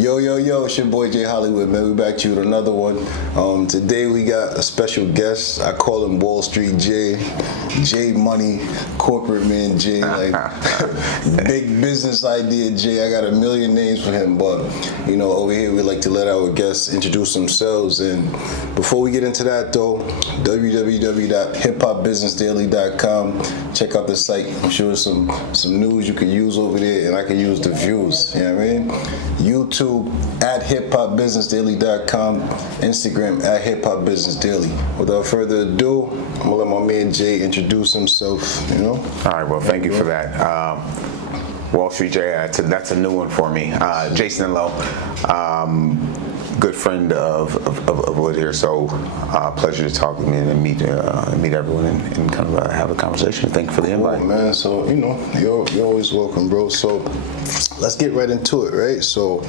Yo, it's your boy Jay Hollywood, man. We back to you with another one. Today we got a special guest. I call him Wall Street Jay. Jay Money, corporate man Jay, like big business idea Jay. I got a million names for him, but over here we like to let our guests introduce themselves. And before we get into that though, www.hiphopbusinessdaily.com. Check out the site. I'm sure some news you can use over there, and I can use the views. You know what I mean? YouTube at hiphopbusinessdaily.com, Instagram at hiphopbusinessdaily. Without further ado, I'm gonna let my man Jay introduce himself. All right. Well, thank you for that. Wall Street Jay. That's a new one for me. Jason Lowe. Good friend of Wood here, so pleasure to talk with me and meet everyone and kind of have a conversation. Thank you for the invite. Cool, man. So you're always welcome, bro. So let's get right into it, right? So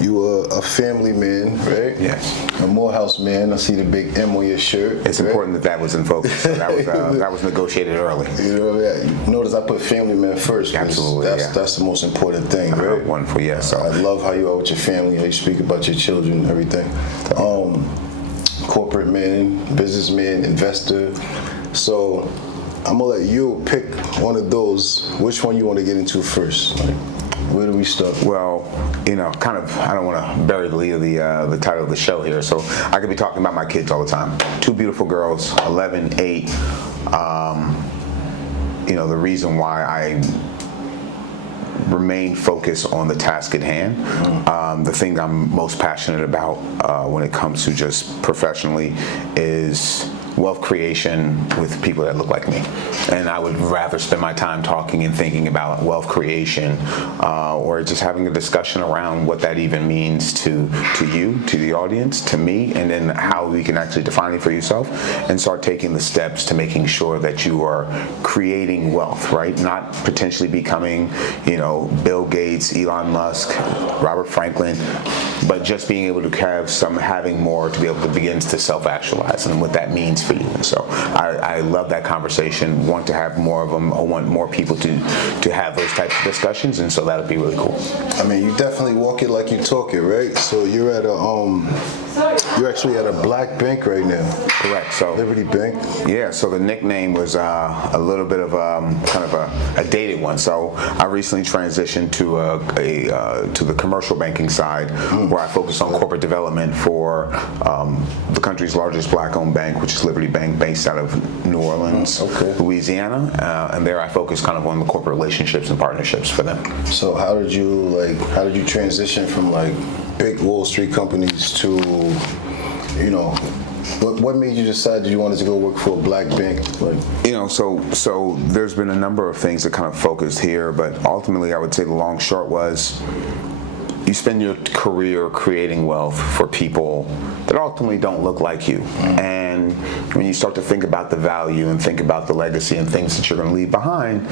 you are a family man, right? Yes. A Morehouse man. I see the big M on your shirt. It's important that was in focus. So that was negotiated early. Notice I put family man first. Absolutely. That's the most important thing, right? Wonderful. Yes. So I love how you are with your family. How you speak about your children. Everything. Corporate man, businessman, investor. So I'm gonna let you pick one of those. Which one you want to get into first? Like, where do we start? Well, I don't want to bury the lead of the title of the show here. So I could be talking about my kids all the time. Two beautiful girls, 11, 8. The reason why I remain focused on the task at hand. The thing I'm most passionate about when it comes to just professionally is wealth creation with people that look like me. And I would rather spend my time talking and thinking about wealth creation or just having a discussion around what that even means to you, to the audience, to me, and then how we can actually define it for yourself and start taking the steps to making sure that you are creating wealth, right? Not potentially becoming, Bill Gates, Elon Musk, Robert Franklin, but just being able to having more to be able to begin to self-actualize and what that means for you. So I love that conversation, want to have more of them. I want more people to have those types of discussions, and so that'll be really cool. I mean, you definitely walk it like you talk it, right? So you're actually at a black bank right now. Correct. So Liberty Bank. Yeah. So the nickname was a little bit of kind of a dated one. So I recently transitioned to to the commercial banking side, where I focus on corporate development for the country's largest black-owned bank, which is Liberty Bank, based out of New Orleans, Louisiana, and there I focus kind of on the corporate relationships and partnerships for them. So how did you transition from big Wall Street companies to, what made you decide that you wanted to go work for a black bank? So there's been a number of things that kind of focused here, but ultimately I would say the long short was you spend your career creating wealth for people that ultimately don't look like you. And when you start to think about the value and think about the legacy and things that you're going to leave behind,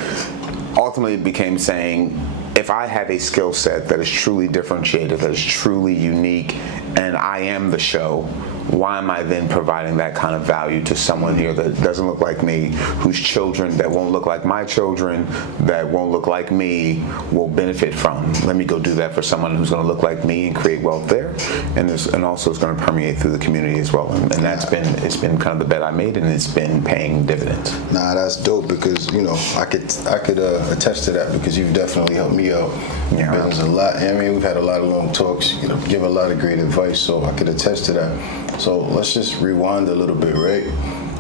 ultimately it became saying, if I have a skill set that is truly differentiated, that is truly unique, and I am the show, why am I then providing that kind of value to someone here that doesn't look like me, whose children that won't look like my children, that won't look like me, will benefit from? Let me go do that for someone who's going to look like me and create wealth there, and also it's going to permeate through the community as well. And it's been kind of the bet I made, and it's been paying dividends. Nah, that's dope, because I could attest to that, because you've definitely helped me out. Yeah, there's a lot. I mean, we've had a lot of long talks. Give a lot of great advice, so I could attest to that. So let's just rewind a little bit, right?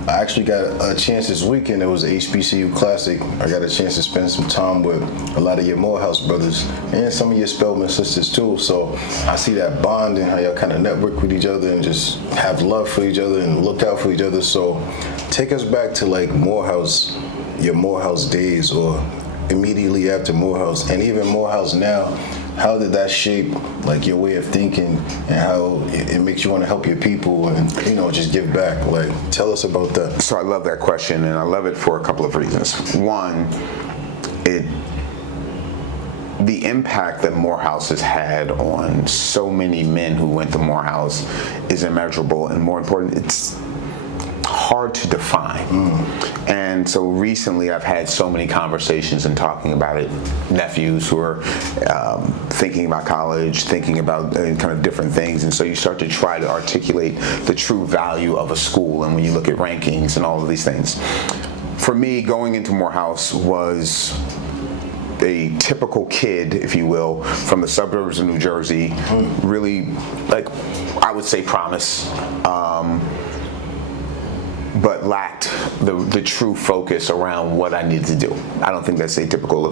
I actually got a chance this weekend. There was the HBCU Classic. I got a chance to spend some time with a lot of your Morehouse brothers and some of your Spelman sisters too. So I see that bond and how y'all kind of network with each other and just have love for each other and look out for each other. So take us back to Morehouse, your Morehouse days, or immediately after Morehouse, and even Morehouse now. How did that shape your way of thinking, and how it makes you want to help your people and just give back? Tell us about that. So I love that question, and I love it for a couple of reasons. One, the impact that Morehouse has had on so many men who went to Morehouse is immeasurable, and more important, hard to define. And so recently I've had so many conversations and talking about it, nephews who are thinking about college, thinking about kind of different things, and so you start to try to articulate the true value of a school, and when you look at rankings and all of these things. For me, going into Morehouse was a typical kid, if you will, from the suburbs of New Jersey, really, like, I would say promise, but lacked the true focus around what I needed to do. I don't think that's atypical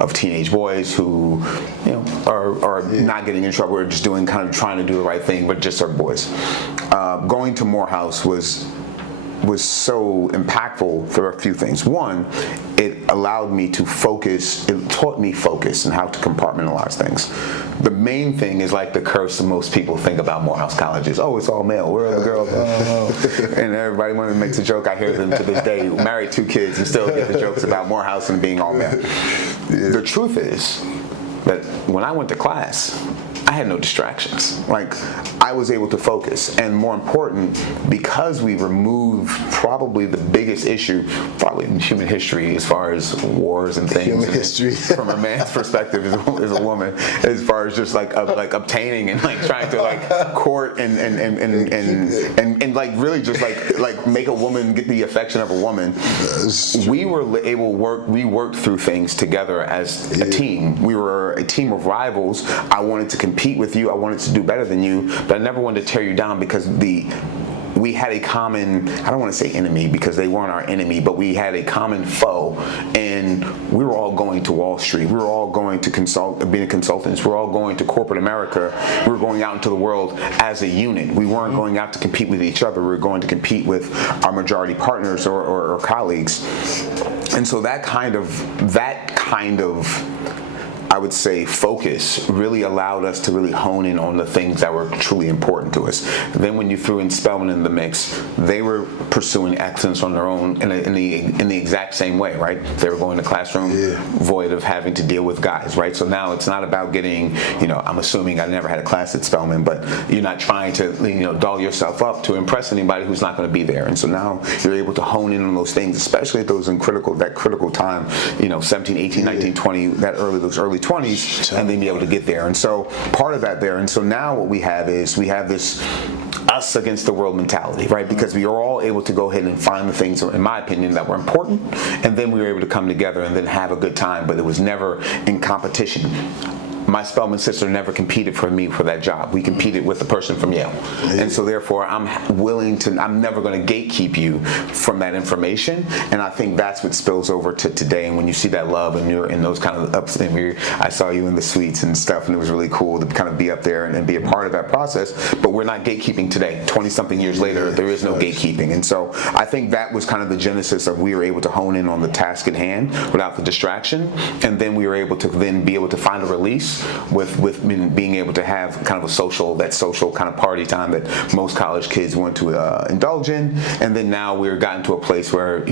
of teenage boys who, you know, are not getting in trouble or just doing, kind of trying to do the right thing, but just are boys. Going to Morehouse was so impactful for a few things. One, it allowed me to focus, it taught me focus and how to compartmentalize things. The main thing is like the curse that most people think about Morehouse College is, oh, it's all male, where are the girls? And everybody makes a joke, I hear them to this day, married 2 kids and still get the jokes about Morehouse and being all male. Yeah. The truth is that when I went to class, I had no distractions. Like, I was able to focus, and more important, because we removed probably the biggest issue, probably in human history, as far as wars and things. Human history. From a man's perspective, as a woman, as far as just like obtaining and like trying to like court and like really just like make a woman get the affection of a woman. We were able we worked through things together as a team. We were a team of rivals. I wanted to compete with you. I wanted to do better than you, but I never wanted to tear you down because we had a common, I don't want to say enemy because they weren't our enemy, but we had a common foe, and we were all going to Wall Street. We were all going to being consultants. We were all going to corporate America. We were going out into the world as a unit. We weren't going out to compete with each other. We were going to compete with our majority partners or colleagues. And so that kind of I would say focus really allowed us to really hone in on the things that were truly important to us. Then when you threw in Spelman in the mix, they were pursuing excellence on their own in the exact same way, right? They were going to classroom void of having to deal with guys, right? So now it's not about getting, I'm assuming I never had a class at Spelman, but you're not trying to, doll yourself up to impress anybody who's not going to be there. And so now you're able to hone in on those things, especially at that critical time, 17, 18, 19, 20, those early 20s, and then be able to get there. And so part of that there, and so now what we have is this us against the world mentality, right? Because we are all able to go ahead and find the things, in my opinion, that were important, and then we were able to come together and then have a good time, but it was never in competition. My Spelman sister never competed for me for that job. We competed with the person from Yale. And so therefore, I'm never going to gatekeep you from that information. And I think that's what spills over to today. And when you see that love and you're in those kind of ups, and I saw you in the suites and stuff, and it was really cool to kind of be up there and be a part of that process. But we're not gatekeeping today. 20-something years later, there is no gatekeeping. And so I think that was kind of the genesis of we were able to hone in on the task at hand without the distraction. And then we were able to then be able to find a release with being able to have kind of a social kind of party time that most college kids want to indulge in. And then now we're gotten to a place where,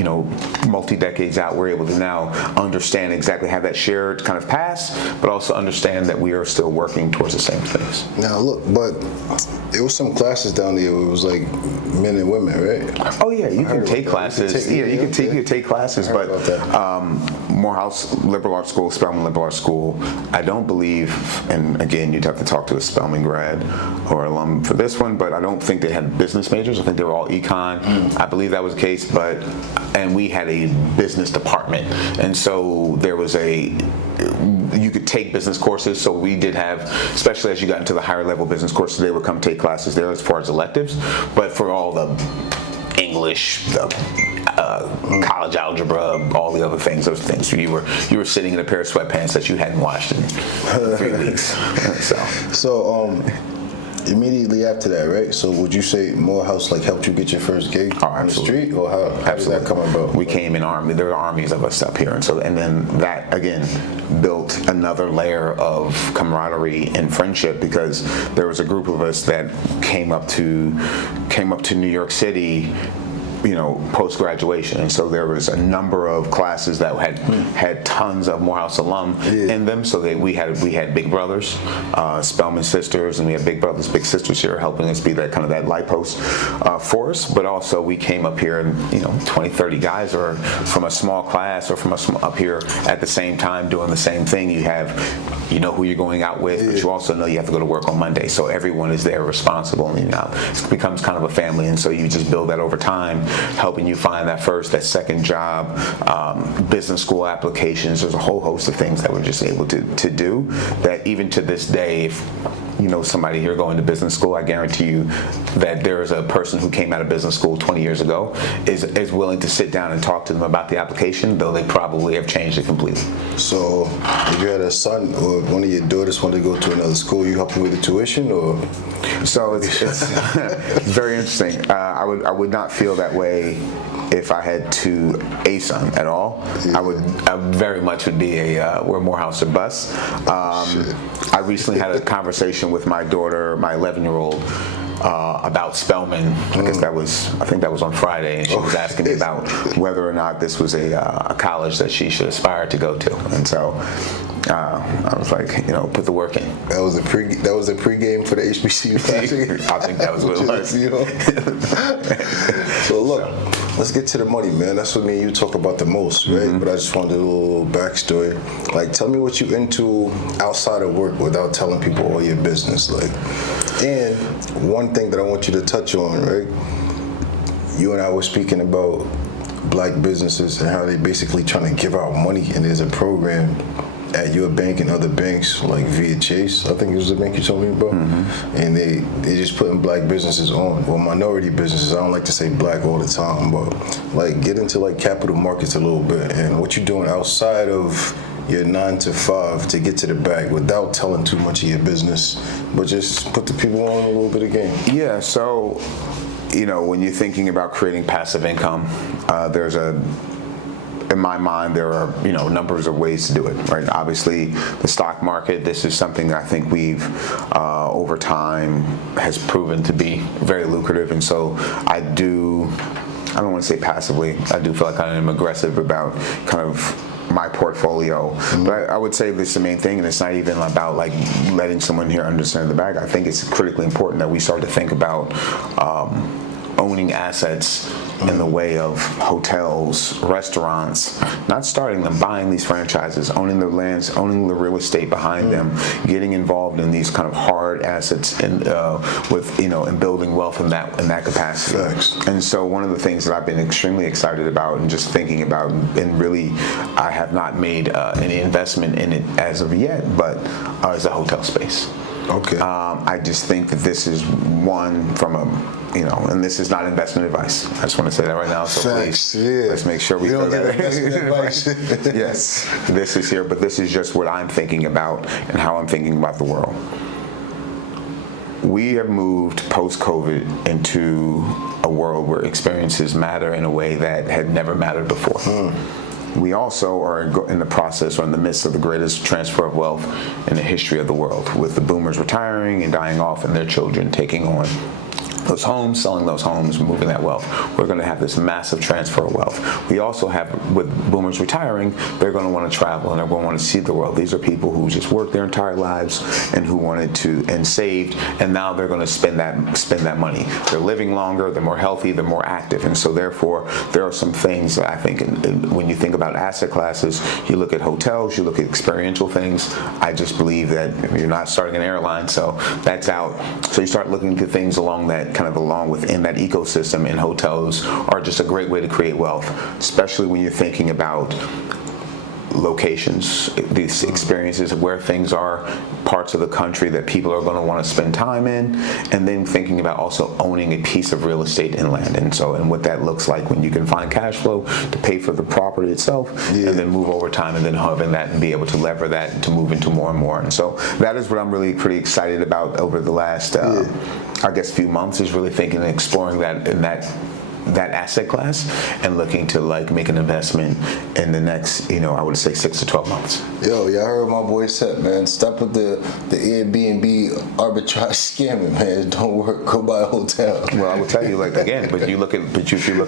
multi-decades out, we're able to now understand exactly how that shared kind of past, but also understand that we are still working towards the same things. Now look, but there was some classes down there where it was like men and women, right? Oh yeah, you can take classes. You can take classes, but Morehouse Liberal Arts School, Spelman Liberal Arts School, I don't believe, and again, you'd have to talk to a Spelman grad or alum for this one, but I don't think they had business majors. I think they were all econ. I believe that was the case, and we had a business department, and so there was you could take business courses, so we did have, especially as you got into the higher level business courses, they would come take classes there as far as electives, but for all the English, college algebra, all the other things, those things. You were sitting in a pair of sweatpants that you hadn't washed in 3 weeks. So immediately after that, right? So would you say Morehouse helped you get your first gig on the street, or how did that come about? We came in army. There were armies of us up here, and then that again built another layer of camaraderie and friendship, because there was a group of us that came up to New York City post graduation, and so there was a number of classes that had tons of Morehouse alum in them. So we had big brothers, Spelman sisters, and we had big brothers, big sisters here helping us be that kind of that light post for us. But also we came up here, and 20, 30 guys are from a small class or from up here at the same time doing the same thing. You know who you're going out with, but you also know you have to go to work on Monday. So everyone is there responsible, and it becomes kind of a family. And so you just build that over time, helping you find that first, that second job, business school applications. There's a whole host of things that we're just able to do that even to this day, if somebody here going to business school, I guarantee you that there is a person who came out of business school 20 years ago is willing to sit down and talk to them about the application, though they probably have changed it completely. So if you had a son or one of your daughters wanted to go to another school, you help them with the tuition, or? So it's it's very interesting. I would not feel that way if I had a son at all. I very much would be we're Morehouse or bus. I recently had a conversation with my daughter, my 11-year-old, about Spelman. I think that was on Friday, and she was asking me about whether or not this was a college that she should aspire to go to. And so I was like, put the work in. That was a pregame for the HBCU classic. I think that was what it was. So look, let's get to the money, man. That's what me and you talk about the most, right? But I just wanted a little backstory. Like, tell me what you into outside of work without telling people all your business. And one thing that I want you to touch on, right? You and I were speaking about black businesses and how they basically trying to give out money, and there's a program at your bank and other banks, like via Chase, I think it was the bank you told me about, and they just putting black businesses on, or minority businesses. I don't like to say black all the time, but like get into like capital markets a little bit, and what you're doing outside of your 9 to 5 to get to the bag without telling too much of your business, but just put the people on a little bit of game. Yeah, so when you're thinking about creating passive income, in my mind, there are numbers of ways to do it, right? Obviously, the stock market, this is something that I think we've over time has proven to be very lucrative, and so I don't want to say passively, I do feel like I am aggressive about kind of my portfolio. But I would say this is the main thing, and it's not even about like letting someone here understand the bag. I think it's critically important that we start to think about owning assets in the way of hotels, restaurants, not starting them, buying these franchises, owning the lands, owning the real estate behind them, getting involved in these kind of hard assets and and building wealth in that capacity. Thanks. And so one of the things that I've been extremely excited about and just thinking about, and really I have not made any investment in it as of yet, but is the hotel space. Okay. I just think that this is one from and this is not investment advice. I just want to say that right now. So Thanks. please, let's make sure we don't throw get that investment advice. Yes, this is here, but this is just what I'm thinking about and how I'm thinking about the world. We have moved post-COVID into a world where experiences matter in a way that had never mattered before. We also are in the process or in the midst of the greatest transfer of wealth in the history of the world, with the boomers retiring and dying off and their children taking on those homes, selling those homes, moving that wealth. We're going to have this massive transfer of wealth. We also have, with boomers retiring, they're going to want to travel and they're going to want to see the world. These are people who just worked their entire lives and who wanted to and saved, and now they're going to spend that money. They're living longer, they're more healthy, they're more active, and so therefore there are some things that I think when you think about asset classes, you look at hotels, you look at experiential things. I just believe that you're not starting an airline, so that's out. So you start looking at things along within that ecosystem, and hotels are just a great way to create wealth, especially when you're thinking about locations, these experiences of where things are, parts of the country that people are going to want to spend time in, and then thinking about also owning a piece of real estate inland, and what that looks like when you can find cash flow to pay for the property itself, and then move over time, and then having that and be able to lever that and to move into more and more. And so that is what I'm really pretty excited about over the last I guess few months, is really thinking and exploring that in that that asset class and looking to like make an investment in the next, I would say 6 to 12 months. Yo, y'all heard my boy Seth, man. Stop with the Airbnb arbitrage scamming, man. It don't work. Go buy a hotel. Well, I will tell you, like again, if you're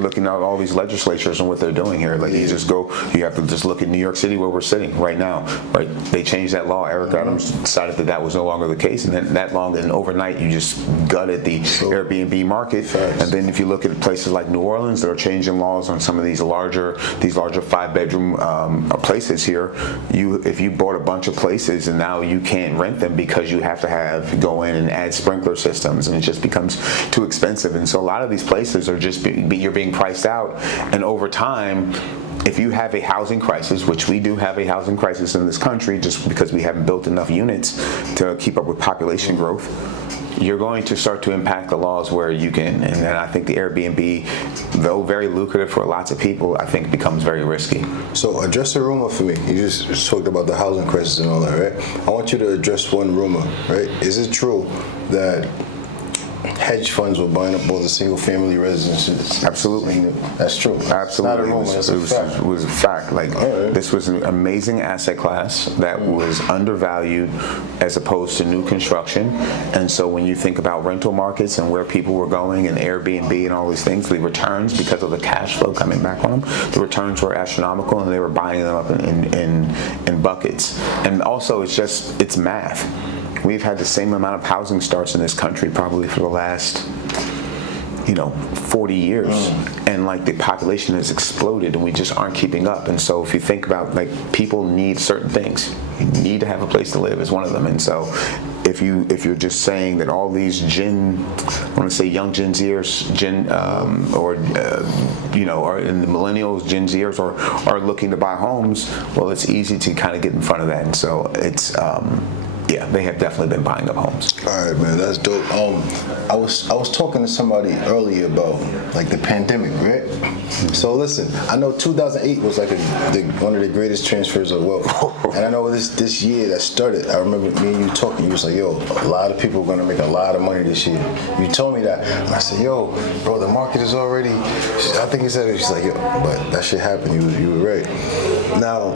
looking at all these legislatures and what they're doing here, like you have to just look at New York City where we're sitting right now, right? They changed that law. Eric Adams decided that was no longer the case, and then overnight you just gutted the Airbnb market. Facts. And then if you look at places like New Orleans, they're changing laws on some of these larger 5-bedroom places here. If you bought a bunch of places and now you can't rent them because you have to go in and add sprinkler systems, and it just becomes too expensive. And so a lot of these places are just you're being priced out, and over time, if you have a housing crisis, which we do have a housing crisis in this country just because we haven't built enough units to keep up with population growth, you're going to start to impact the laws where you can. And then I think the Airbnb, though very lucrative for lots of people, I think becomes very risky. So address the rumor for me. You just talked about the housing crisis and all that, right? I want you to address one rumor, right? Is it true that hedge funds were buying up all the single-family residences? Absolutely. That's true. Absolutely. It was a fact. Like, this was an amazing asset class that was undervalued as opposed to new construction. And so when you think about rental markets and where people were going and Airbnb and all these things, the returns, because of the cash flow coming back on them, the returns were astronomical, and they were buying them up in buckets. And also, it's math. We've had the same amount of housing starts in this country probably for the last 40 years, and like the population has exploded and we just aren't keeping up. And so if you think about, like, people need certain things, you need to have a place to live is one of them. And so if you're just saying that all these young Gen Zers, or in the millennials, Gen Zers are looking to buy homes, well, it's easy to kind of get in front of that. And so it's they have definitely been buying up homes. All right, man, that's dope. I was talking to somebody earlier about like the pandemic, right? So listen, I know 2008 was like one of the greatest transfers of wealth, and I know this year that started. I remember me and you talking. You was like, "Yo, a lot of people are gonna make a lot of money this year." You told me that, and I said, "Yo, bro, the market is already." I think he said it. She's like, "Yo, but that shit happened. You were right." Now,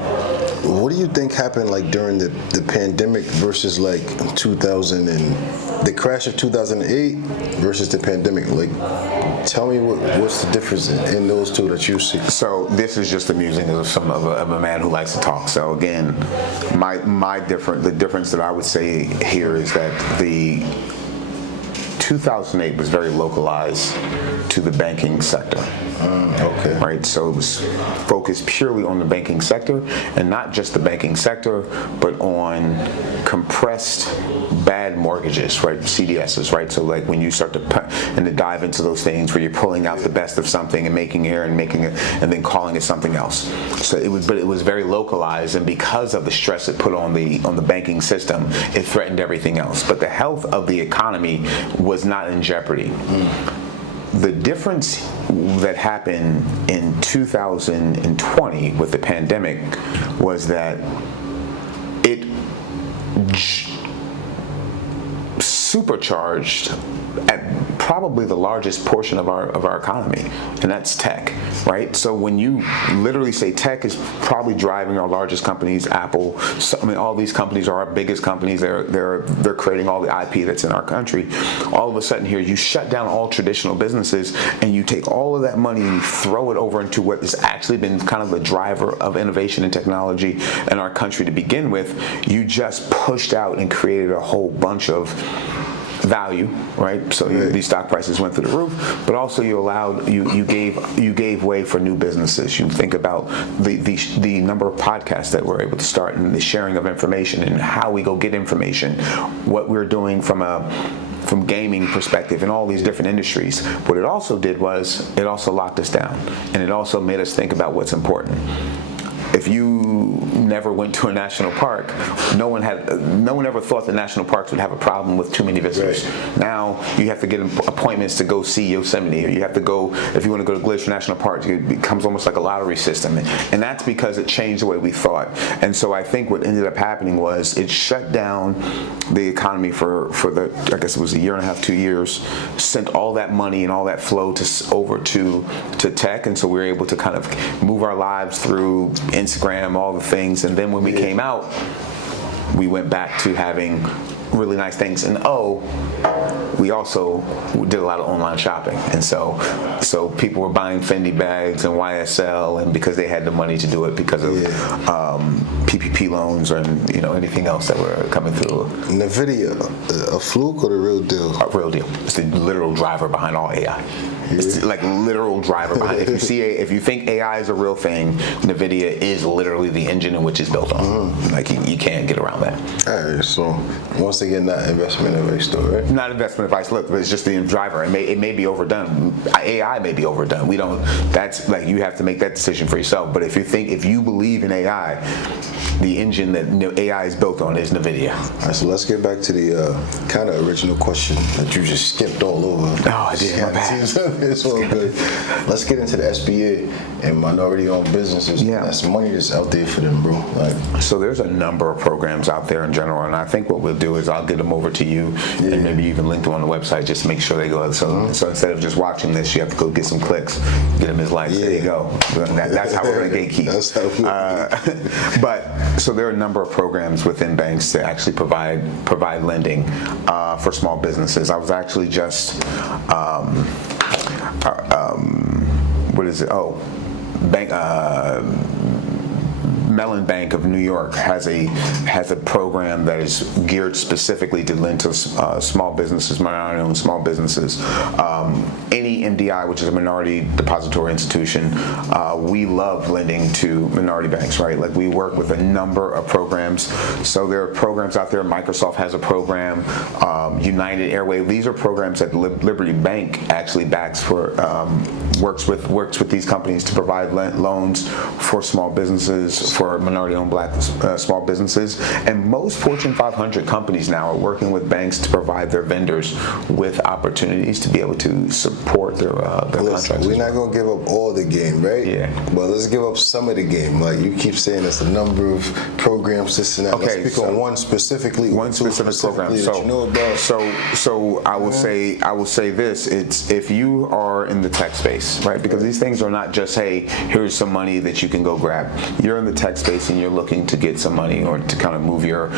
what do you think happened like during the pandemic versus like 2000 and the crash of 2008 versus the pandemic? Like, tell me what's the difference in those two that you see? So this is just the musing of a man who likes to talk. So again, the difference that I would say here is that the 2008 was very localized to the banking sector. Okay. Right, so it was focused purely on the banking sector, and not just the banking sector, but on compressed bad mortgages, right, CDSs, right. So like when you start to dive into those things where you're pulling out the best of something and making it and then calling it something else. So it was very localized, and because of the stress it put on the banking system, it threatened everything else. But the health of the economy was not in jeopardy. The difference that happened in 2020 with the pandemic was that it supercharged at probably the largest portion of our economy, and that's tech, right? So when you literally say tech is probably driving our largest companies, Apple, all these companies are our biggest companies. They're creating all the IP that's in our country. All of a sudden here, you shut down all traditional businesses, and you take all of that money and you throw it over into what has actually been kind of the driver of innovation and technology in our country to begin with. You just pushed out and created a whole bunch of value, right? So these stock prices went through the roof, but also you gave way for new businesses. You think about the number of podcasts that we're able to start, and the sharing of information, and how we go get information, what we're doing from gaming perspective in all these different industries. What it also did was it also locked us down, and it also made us think about what's important. If you never went to a national park, no one ever thought that national parks would have a problem with too many visitors. Right. Now you have to get appointments to go see Yosemite, or you have to go, if you want to go to Glacier National Park, it becomes almost like a lottery system. And that's because it changed the way we thought. And so I think what ended up happening was it shut down the economy for the, I guess it was a year and a half, 2 years, sent all that money and all that flow over to tech. And so we were able to kind of move our lives through Instagram, all the things. And then when we came out, we went back to having really nice things. And we also did a lot of online shopping. And so people were buying Fendi bags and YSL, and because they had the money to do it because of PPP loans and anything else that were coming through. NVIDIA, a fluke or the real deal? A real deal. It's the literal driver behind all AI. It's like literal driver behind. If you think AI is a real thing, NVIDIA is literally the engine in which it's built on. Like you can't get around that. All right. So once again, not investment advice, though, right? Not investment advice. Look, but it's just the driver. It may be overdone. AI may be overdone. We don't. That's like you have to make that decision for yourself. But if you believe in AI, the engine that AI is built on is NVIDIA. All right. So let's get back to the kind of original question that you just skipped all over. Oh, I did. My bad. It's all good. Let's get into the SBA and minority-owned businesses. Yeah. That's money that's out there for them, bro. So there's a number of programs out there in general, and I think what we'll do is I'll get them over to you, and maybe even link them on the website just to make sure they go. So instead of just watching this, you have to go get some clicks, get them as likes. There you go. That's how we're going to gatekeep. That's how But so there are a number of programs within banks that actually provide lending for small businesses. I was actually just what is it? Mellon Bank of New York has a program that is geared specifically to lend to small businesses, minority-owned small businesses. Any MDI, which is a minority depository institution, we love lending to minority banks, right? Like we work with a number of programs. So there are programs out there. Microsoft has a program. United Airway. These are programs that Liberty Bank actually backs for. Works with these companies to provide loans for small businesses, for minority-owned Black small businesses, and most Fortune 500 companies now are working with banks to provide their vendors with opportunities to be able to support their contracts. We're not gonna give up all the game, right? Yeah. But let's give up some of the game. Like you keep saying, there's a number of programs, this and that. Okay, let's speak on one specifically. One specific program. That you know about. So I will say this: it's if you are in the tech space, right? Because these things are not just, hey, here's some money that you can go grab. You're in the tech space and you're looking to get some money or to kind of move your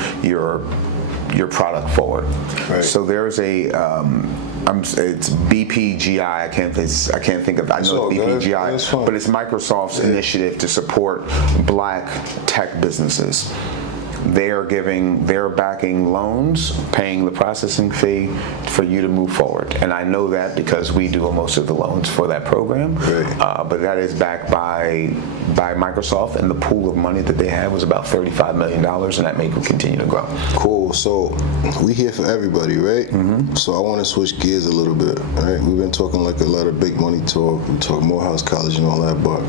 product forward. Right. So there's it's BPGI. I can't think of. I know it's BPGI, but it's Microsoft's initiative to support Black tech businesses. They're backing loans, paying the processing fee for you to move forward. And I know that because we do most of the loans for that program. Right. But that is backed by Microsoft, and the pool of money that they have was about $35 million, and that may continue to grow. Cool. So we here for everybody, right? Mm-hmm. So I want to switch gears a little bit. All right. We've been talking like a lot of big money talk. We talk Morehouse College and all that, but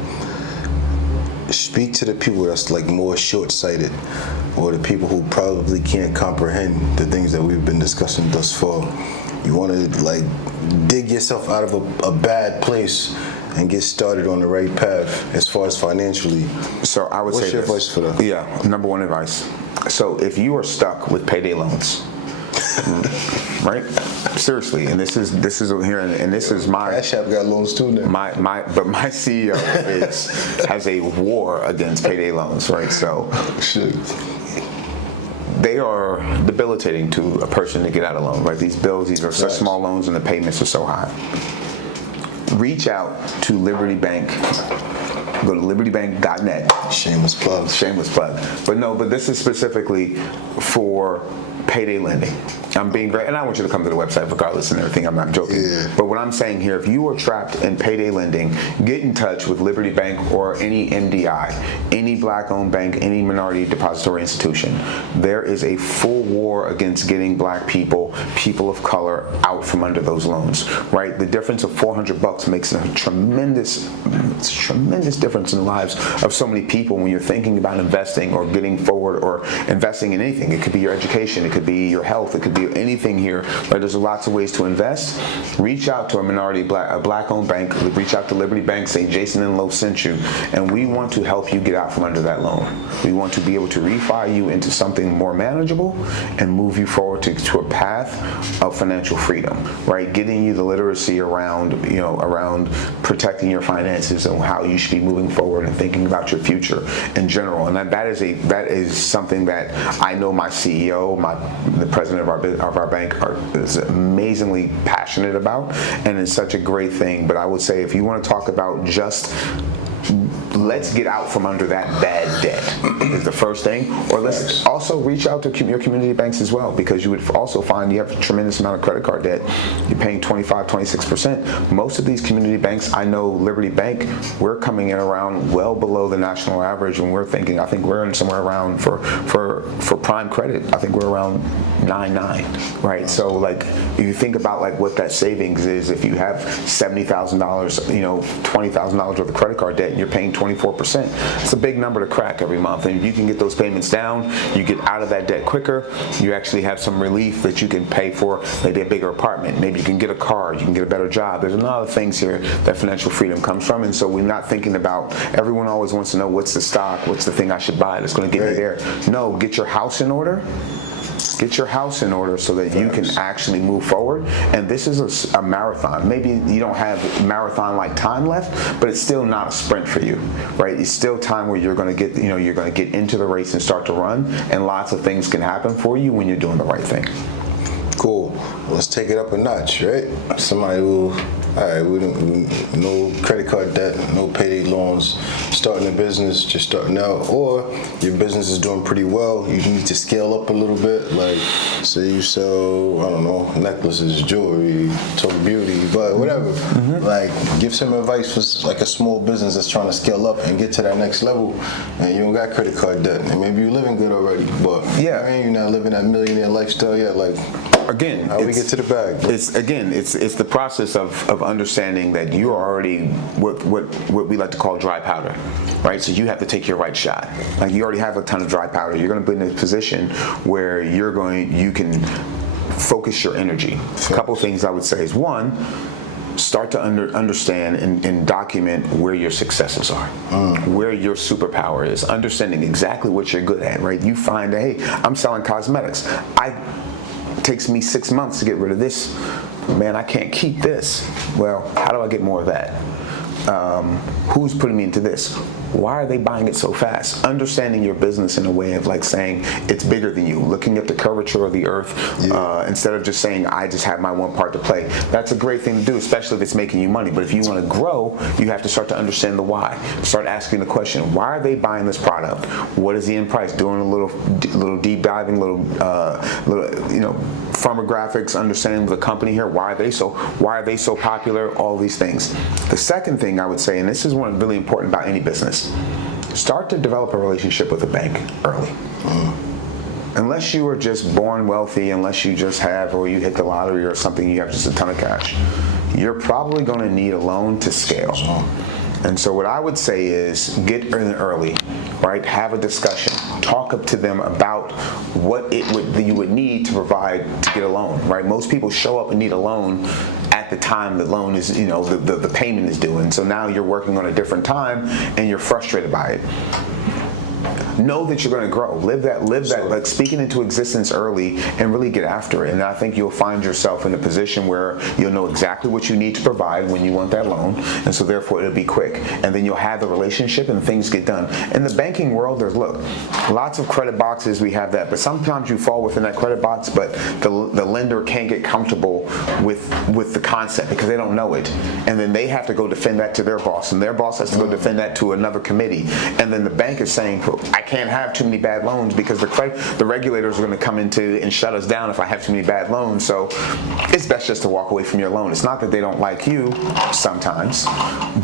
speak to the people that's like more short-sighted, or the people who probably can't comprehend the things that we've been discussing thus far. You want to like dig yourself out of a bad place and get started on the right path as far as financially. So I would say what's your advice for that? Yeah, number one advice. So if you are stuck with payday loans, right? Seriously, and this is here, and this is my. Cash App got loans too now. But my CEO has a war against payday loans, right? So they are debilitating to a person to get out of loan, right? These are such small loans, and the payments are so high. Reach out to Liberty Bank. Go to libertybank.net. Shameless plug. But this is specifically for payday lending. I'm being very, and I want you to come to the website regardless and everything. I'm not joking. Yeah. But what I'm saying here, if you are trapped in payday lending, get in touch with Liberty Bank or any MDI, any black-owned bank, any minority depository institution. There is a full war against getting black people, people of color, out from under those loans, right? The difference of $400 makes a tremendous difference in the lives of so many people when you're thinking about investing or getting forward or investing in anything. It could be your education, it could be your health, it could be anything here, but there's lots of ways to invest. Reach out to a black-owned bank, reach out to Liberty Bank, say Jason and Lo sent you, and we want to help you get out from under that loan. We want to be able to refi you into something more manageable and move you forward to a path of financial freedom, right? Getting you the literacy around protecting your finances and how you should be moving forward and thinking about your future in general. And that is something that I know my CEO, the president of our bank is amazingly passionate about, and it's such a great thing. But I would say if you want to talk about just let's get out from under that bad debt is the first thing. Or let's also reach out to your community banks as well, because you would also find you have a tremendous amount of credit card debt. You're paying 25, 26%. Most of these community banks, I know Liberty Bank, we're coming in around well below the national average, and I think we're in somewhere around for prime credit, I think we're around 9.9, right? So like if you think about like what that savings is, if you have $70,000, $20,000 worth of credit card debt and you're paying 24%, it's a big number to crack every month. And if you can get those payments down, you get out of that debt quicker, you actually have some relief that you can pay for maybe a bigger apartment, maybe you can get a car, you can get a better job. There's a lot of things here that financial freedom comes from, and so we're not thinking about, everyone always wants to know what's the stock, what's the thing I should buy that's going to get me there. No, get your house in order. Get your house in order so that you can actually move forward. And this is a marathon. Maybe you don't have marathon-like time left, but it's still not a sprint for you, right? It's still time where you're going to get into the race and start to run, and lots of things can happen for you when you're doing the right thing. Cool. Let's take it up a notch, right? Somebody who, no credit card debt, no payday loans, starting a business, just starting out, or your business is doing pretty well, you need to scale up a little bit, like say you sell, I don't know, necklaces, jewelry, total beauty, but whatever. Like give some advice for like a small business that's trying to scale up and get to that next level, and you don't got credit card debt, and maybe you're living good already, but you're not living that millionaire lifestyle yet. Like, again, how we get to the bag? It's the process of understanding that you are already what we like to call dry powder, right? So you have to take your right shot. Like you already have a ton of dry powder. You're going to be in a position where you can focus your energy. A couple things I would say is, one, start to understand and document where your successes are, where your superpower is, understanding exactly what you're good at, right? You find that, hey, I'm selling cosmetics. It takes me 6 months to get rid of this. Man, I can't keep this. Well, how do I get more of that? Who's putting me into this? Why are they buying it so fast? Understanding your business in a way of like saying it's bigger than you, looking at the curvature of the earth, instead of just saying I just have my one part to play. That's a great thing to do, especially if it's making you money. But if you want to grow, you have to start to understand the why. Start asking the question, why are they buying this product? What is the end price? Doing a little deep diving, little firmographics, understanding the company here. Why are they so popular? All these things. The second thing I would say, and this is one really important about any business, start to develop a relationship with a bank early. Unless you are just born wealthy, unless you just have, or you hit the lottery or something, you have just a ton of cash, you're probably going to need a loan to scale. And so what I would say is get in early, right? Have a discussion. Talk up to them about what you would need to provide to get a loan, right? Most people show up and need a loan at the time the loan is, the payment is due. And so now you're working on a different time and you're frustrated by it. Know that you're going to grow. Live that, like speaking into existence early and really get after it. And I think you'll find yourself in a position where you'll know exactly what you need to provide when you want that loan. And so therefore it'll be quick. And then you'll have the relationship and things get done. In the banking world, there's lots of credit boxes, we have that. But sometimes you fall within that credit box, but the lender can't get comfortable with the concept because they don't know it. And then they have to go defend that to their boss. And their boss has to go defend that to another committee. And then the bank is saying, I can't have too many bad loans because the regulators are going to come into and shut us down if I have too many bad loans. So it's best just to walk away from your loan. It's not that they don't like you sometimes,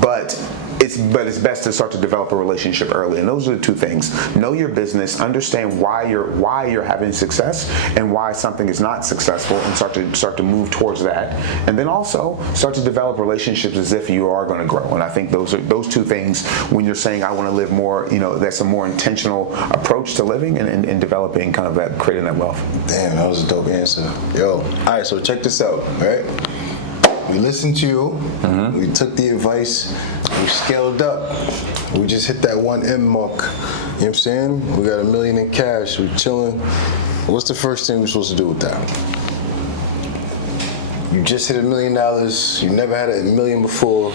but it's best to start to develop a relationship early. And those are the two things. Know your business, understand why you're having success and why something is not successful, and start to move towards that. And then also start to develop relationships as if you are going to grow. And I think those two things, when you're saying I want to live more, that's a more intentional approach to living and developing kind of that, creating that wealth. Damn, that was a dope answer. Yo, all right, so check this out, right? We listened to you, we took the advice, we scaled up, we just hit that 1M mark. You know what I'm saying? We got $1 million in cash, we chilling. What's the first thing we're supposed to do with that? You just hit $1 million, you never had $1 million before.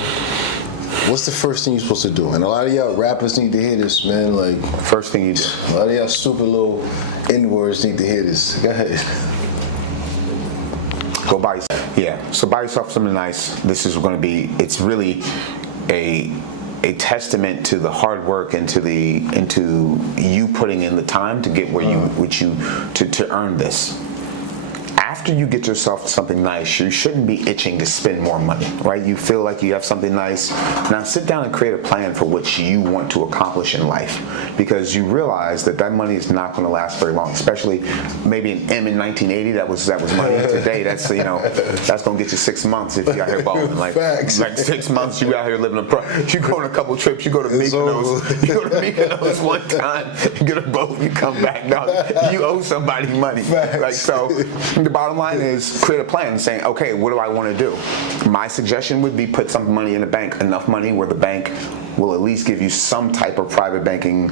What's the first thing you're supposed to do? And a lot of y'all rappers need to hear this, man. Like, first thing you do. A lot of y'all stupid little N-words need to hear this. Go ahead. Go buy yourself. Yeah. So buy yourself something nice. This is going to be. It's really a testament to the hard work and into you putting in the time to get where to earn this. After you get yourself something nice, you shouldn't be itching to spend more money, right? You feel like you have something nice. Now sit down and create a plan for what you want to accomplish in life, because you realize that money is not going to last very long, especially maybe an M in 1980, that was money. Today, that's going to get you 6 months if you out here balling. Like 6 months, you out here living you go on a couple trips, you go to Mykonos one time, you get a boat, you come back, now you owe somebody money. Like, so the bottom line is create a plan saying, okay, what do I want to do? My suggestion would be put some money in the bank, enough money where the bank will at least give you some type of private banking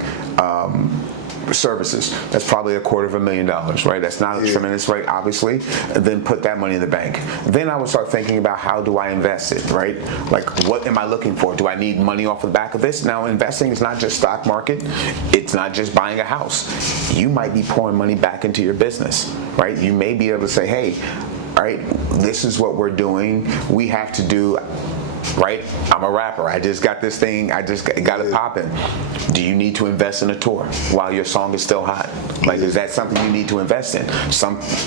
services. That's probably $250,000, right? That's not a tremendous rate, obviously. And then put that money in the bank. Then I would start thinking about, how do I invest it, right? Like, what am I looking for? Do I need money off the back of this? Now, investing is not just stock market. It's not just buying a house. You might be pouring money back into your business, right? You may be able to say, hey, all right, this is what we're doing. We have to do, right? I'm a rapper. I just got this thing. I just got it popping. Do you need to invest in a tour while your song is still hot? Like, is that something you need to invest in?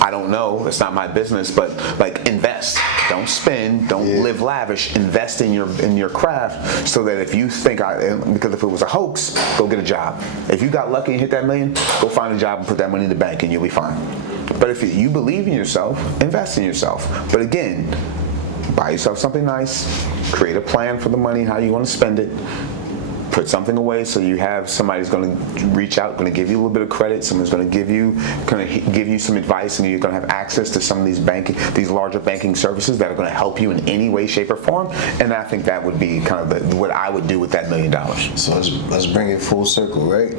I don't know. It's not my business, but like, invest. Don't spend. Don't live lavish. Invest in your craft, so that if you think because if it was a hoax, go get a job. If you got lucky and hit that $1 million, go find a job and put that money in the bank, and you'll be fine. But if you believe in yourself, invest in yourself. But again, buy yourself something nice, create a plan for the money, how you want to spend it, put something away so you have somebody's going to reach out, going to give you a little bit of credit, someone's going to give you some advice, and you're going to have access to some of these larger banking services that are going to help you in any way, shape, or form. And I think that would be kind of what I would do with that $1 million. So let's bring it full circle, right?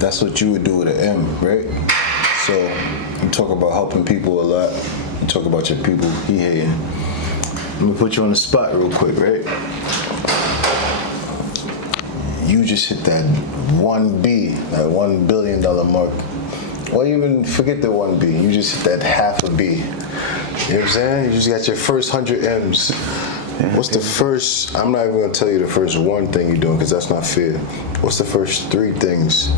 That's what you would do with an M, right? So you talk about helping people a lot. You talk about your people he hating. Let me put you on the spot real quick, right? You just hit that 1B, that $1 billion mark. Or even forget the 1B, you just hit that half a B. You know what I'm saying? You just got your first 100 M's. What's the first, I'm not even gonna tell you the first one thing you're doing, because that's not fair. What's the first 3 things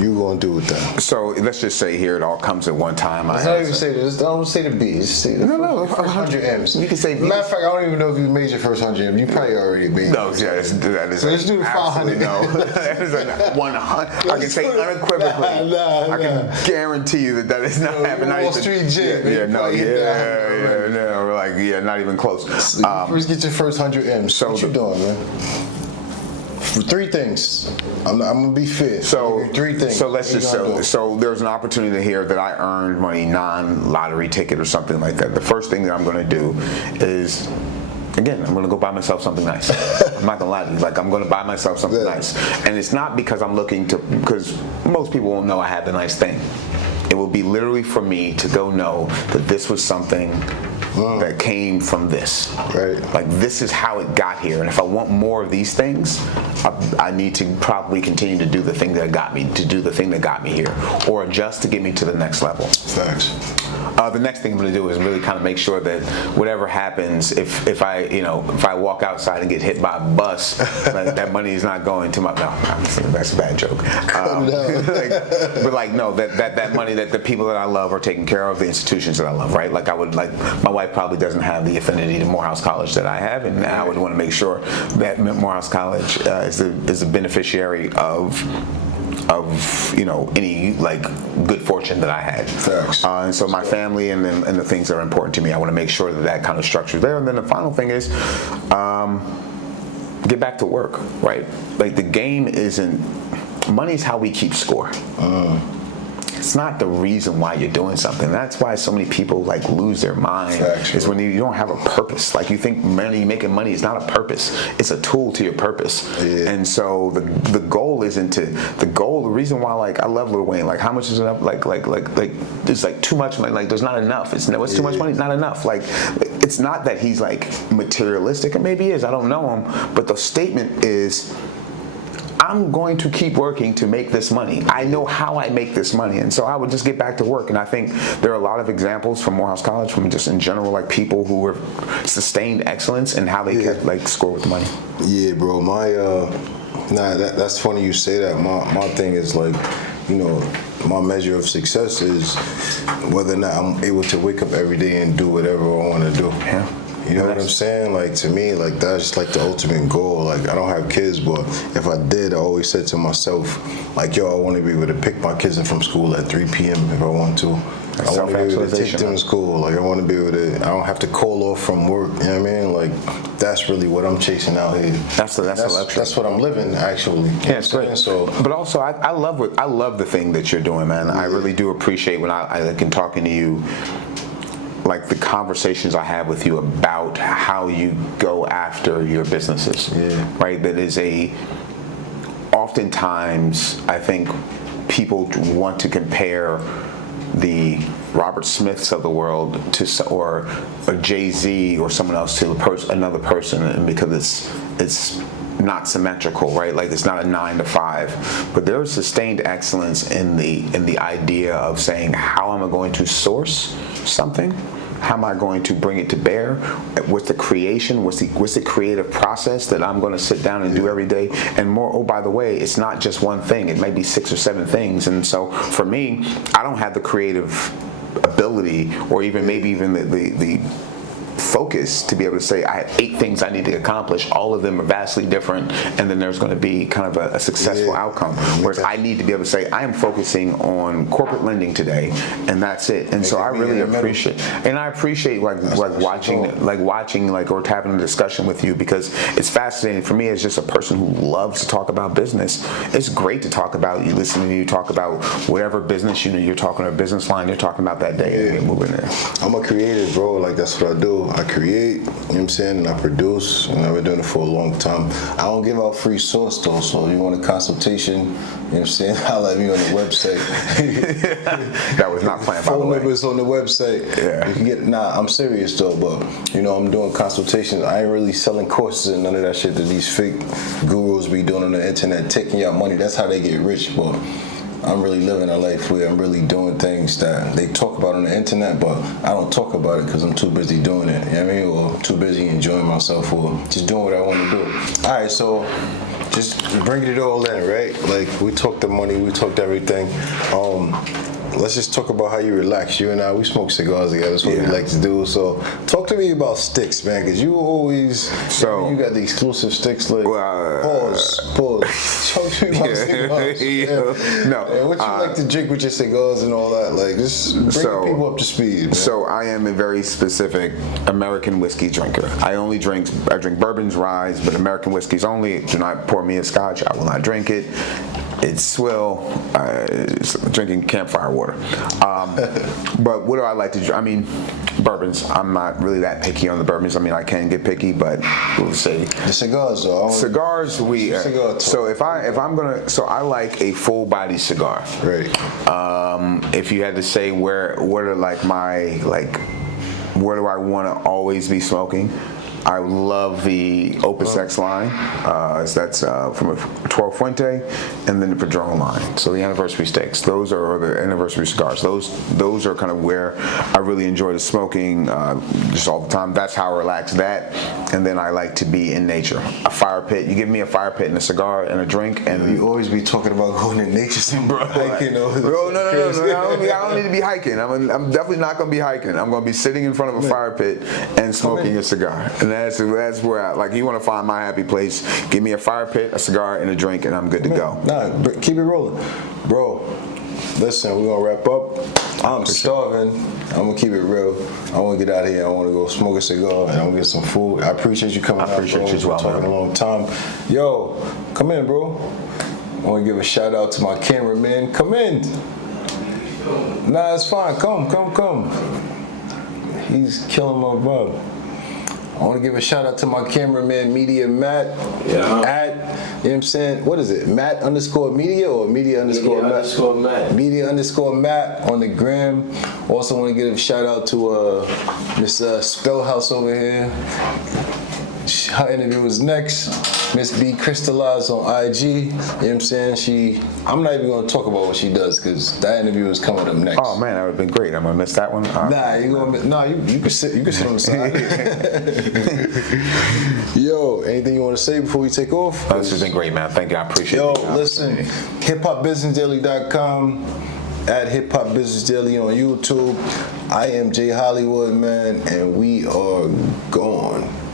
you gonna do with that? So let's just say here it all comes at one time. Let's not even say this. Don't say the B. Just say the first 100 M's. You can say B. Matter of fact, I don't even know if you made your first 100 M's. You probably already made. No, yeah, that is. So let's do the 500. No, that is a 100. I can say unequivocally. I can guarantee you that is not happening. Wall Street Jim. Not even close. First, get your first 100 M's. So what you doing, man? For 3 things. I'm gonna be fair. So 3 things. So let's just so there's an opportunity here that I earned money, non-lottery ticket or something like that. The first thing that I'm gonna do is, again, I'm gonna go buy myself something nice. I'm not gonna lie to you. Like, I'm gonna buy myself something nice, and it's not because I'm looking to, because most people won't know I have the nice thing. It will be literally for me to go know that this was something that came from this. Right. Like, this is how it got here, and if I want more of these things, I need to probably continue to do the thing that got me here, or adjust to get me to the next level. Facts. The next thing I'm going to do is really kind of make sure that whatever happens, if I walk outside and get hit by a bus, that money is not going to my. No, that's a bad joke. That money, that the people that I love are taken care of, the institutions that I love, right? Like my wife probably doesn't have the affinity to Morehouse College that I have, and I would want to make sure that Morehouse College is a beneficiary of any like good fortune that I had. And so my family and the things that are important to me, I want to make sure that kind of structure is there. And then the final thing is get back to work, right? Like the game isn't, money's how we keep score. It's not the reason why you're doing something. That's why so many people like lose their mind. Is when you don't have a purpose. Like you think making money is not a purpose. It's a tool to your purpose. Yeah. And so the goal isn't to the reason why like I love Lil Wayne. Like how much is enough? Like there's like too much money. Like there's not enough. It's too much money. It's not enough. Like it's not that he's like materialistic, and maybe he is. I don't know him, but the statement is, I'm going to keep working to make this money. I know how I make this money. And so I would just get back to work. And I think there are a lot of examples from Morehouse College, from just in general, like people who were sustained excellence and how they could like score with the money. Yeah, bro. That's funny you say that. My thing is like, my measure of success is whether or not I'm able to wake up every day and do whatever I want to do. Yeah. You know what I'm saying? Like to me, like that's like the ultimate goal. Like I don't have kids, but if I did, I always said to myself, like, yo, I want to be able to pick my kids up from school at 3 p.m. if I want to. I want to be able to take them to school. Like I want to be able to. I don't have to call off from work. You know what I mean? Like that's really what I'm chasing out here. That's what I'm living actually. Yeah, it's great. So, but also I love the thing that you're doing, man. Yeah. I really do appreciate when I can talking to you. Like the conversations I have with you about how you go after your businesses, right? That is oftentimes I think people want to compare the Robert Smiths of the world to or a Jay-Z or someone else to another person, and because it's not symmetrical, right? Like it's not a 9 to 5, but there's sustained excellence in the idea of saying, how am I going to source something? How am I going to bring it to bear? What's the creation? What's the creative process that I'm going to sit down and do every day? And more, oh, by the way, it's not just one thing. It may be 6 or 7 things. And so for me, I don't have the creative ability or maybe even the focus to be able to say I have 8 things I need to accomplish. All of them are vastly different, and then there's going to be kind of a successful outcome. Whereas I need to be able to say I am focusing on corporate lending today, and that's it. And so I really appreciate, watching or having a discussion with you, because it's fascinating for me as just a person who loves to talk about business. It's great to talk about you, listening to you talk about whatever business you're talking, or business line you're talking about that day, and we're moving there. I'm a creative, bro. Like that's what I do. I create, you know what I'm saying, and I produce, and I've been doing it for a long time. I don't give out free source though, so if you want a consultation, you know what I'm saying, holla at me on the website. That was not planned, by the way. Phone numbers on the website. Yeah. You can get, I'm serious though, but I'm doing consultations. I ain't really selling courses and none of that shit that these fake gurus be doing on the internet, taking your money. That's how they get rich, but I'm really living a life where I'm really doing things that they talk about on the internet, but I don't talk about it because I'm too busy doing it, you know what I mean? Or too busy enjoying myself, or just doing what I want to do. All right, so just bringing it all in, right? Like we talked the money, we talked everything. Let's just talk about how you relax. You and I, we smoke cigars together. That's what we like to do. So talk to me about sticks, man, because you always, you got the exclusive sticks. Like, pause. Talk to me about cigars. No. And what you like to drink with your cigars and all that. Like, just bring the people up to speed, man. So I am a very specific American whiskey drinker. I drink bourbons, ryes, but American whiskeys only. Do not pour me a scotch. I will not drink it. It's swill. It's drinking campfire water. But what do I like to drink? I mean, bourbons. I'm not really that picky on the bourbons. I mean, I can get picky, but we'll see. The cigars, though. Cigars, so if I'm gonna, so I like a full body cigar. Right. If you had to say where do I want to always be smoking? I love the Opus X line. That's from a 12 Fuente, and then the Padron line. So the anniversary steaks, those are the anniversary cigars. Those are kind of where I really enjoy the smoking just all the time. That's how I relax that. And then I like to be in nature. A fire pit. You give me a fire pit and a cigar and a drink, and You always be talking about going in nature, bro. Hiking over bro, no. I don't need to be hiking. I'm definitely not going to be hiking. I'm going to be sitting in front of a fire pit and smoking a cigar. And that's where you want to find my happy place. Give me a fire pit, a cigar, and a drink, and I'm good to go. Nah, keep it rolling. Bro, listen, we're going to wrap up. I'm starving. I'm going to keep it real. I want to get out of here. I want to go smoke a cigar and I want to get some food. I appreciate you coming out, bro. I appreciate you as well, talking man. a long time. Yo, come in, bro. I want to give a shout out to my cameraman. Come in. Nah, it's fine. Come. He's killing my vibe. I want to give a shout out to my cameraman, Media Matt. Yeah. You know what I'm saying? What is it? Matt _ media or media _ Matt? Media _ Matt on the gram. Also want to give a shout out to Miss Spellhouse over here. Her interview was next. Miss B Crystallized on IG. You know what I'm saying? I'm not even going to talk about what she does because that interview is coming up next. Oh man, that would have been great. I'm gonna miss that one. Nah, you can sit on the side. Yo, anything you want to say before we take off? This has been great, man. Thank you. I appreciate it. Yo, listen, hiphopbusinessdaily.com, at Hip Hop Business Daily on YouTube. I am Jay Hollywood, man, and we are gone.